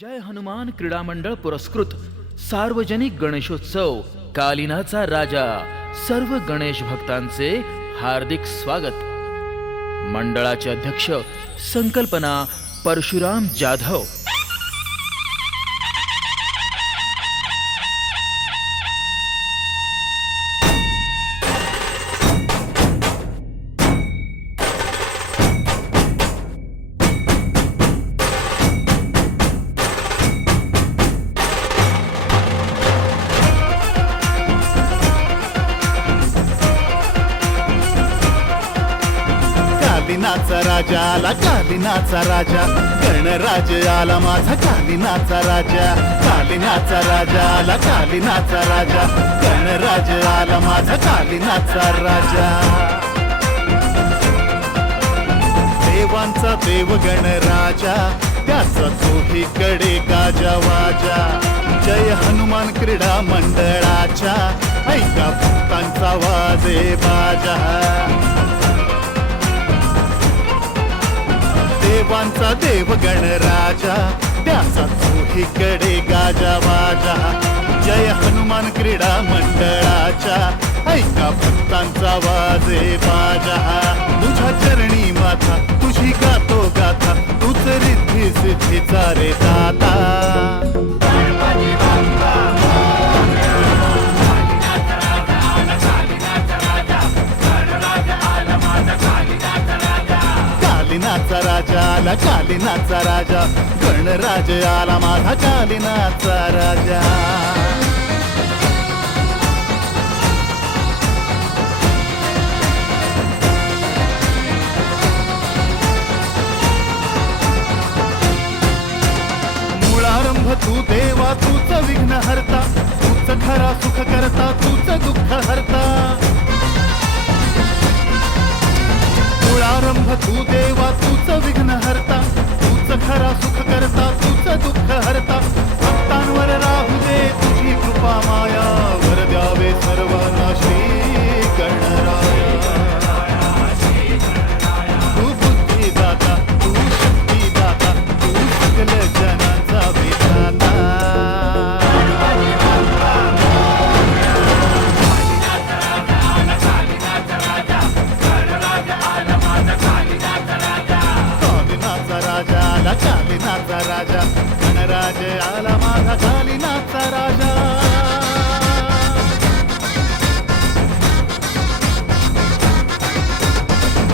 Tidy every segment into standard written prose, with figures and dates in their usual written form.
जय हनुमान क्रीडा मंडळ पुरस्कृत सार्वजनिक गणेशोत्सव कालिनाचा राजा सर्व गणेश भक्तांचे हार्दिक स्वागत। मंडळाचे अध्यक्ष संकल्पना परशुराम जाधव। कालिनाचा राजा आला, कालिनाचा राजा गणराज आला माझा कालिनाचा राजा। कालिनाचा राजा आला, कालिनाचा राजा गणराज आला माझा कालिनाचा राजा। देवांचा देव गणराजा त्याचा तोही कडे गाजा वाजा। जय हनुमान क्रीडा मंडळाच्या ऐका भक्तांचा वाजे बाजा। देवांचा देव गणराजा त्याचा तोही कडे गाजा वाजा। जय हनुमान क्रीडा मंडळाच्या ऐका भक्तांचा वाजे बाजा। तुझ्या चरणी माथा तुझी गातो गाथा तुझ रिद्धी सिद्धीचा रे दाता। कालिनाचा राजा आला, कालिनाचा राजा गणराज आला माझा कालिनाचा राजा। मूळारंभ तू देवा तूच विघ्न हरता, तूच खरा सुख करता तूच दुःख हरता। मूळारंभ तू देवा तूच विघ्न हरता, तूच खरा सुख करता तूच दुःख हरता। भक्तांवर राहू दे तुझी कृपा माया, वर द्यावे सर्वांना श्री गणराया। तू बुद्धी दाता तू शक्ती दाता तू सकल जनांचा विधाता। कालिनाचा राजा गणराज आला माझा कालिनाचा राजा।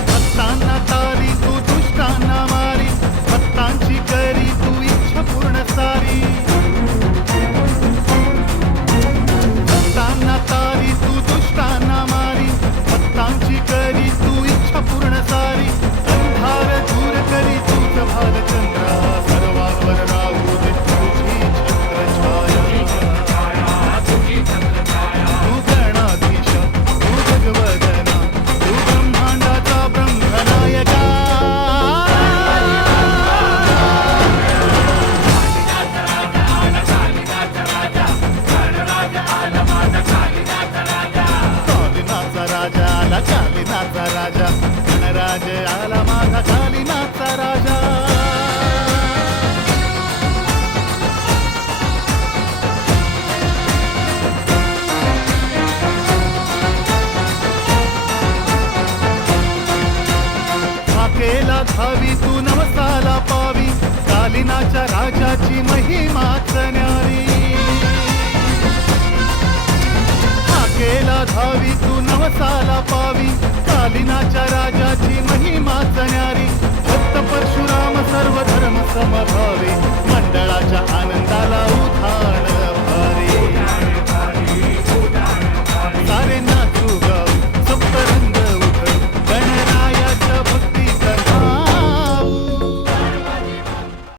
भक्तांना तारी तू दुष्टांना मारी, भक्तांची करी तू इच्छा पूर्ण सारी। भक्तांना तारी तू दुष्टांना मारी, भक्तांची करी तू इच्छा पूर्ण सारी। अंधार दूर करी तूच भालचंद्र, सर्वांवर राहू दे तुझी छत्रछाया। तू गणाधीश तू जगवदना तू ब्रह्मांडाचा ब्रह्मनायका। कालिनाचा राजा आला, कालिनाचा राजा गणराज आला माझा कालिनाचा राजा। हाकेला धावी तू नवसाला पावी, कालिनाच्या राजाची महिमाच न्यारी। हाकेला धावी तू नवसाला पावी, कालिनाच्या राजाची महिमाच न्यारी। भक्त परशुराम सर्व धर्म समभावी,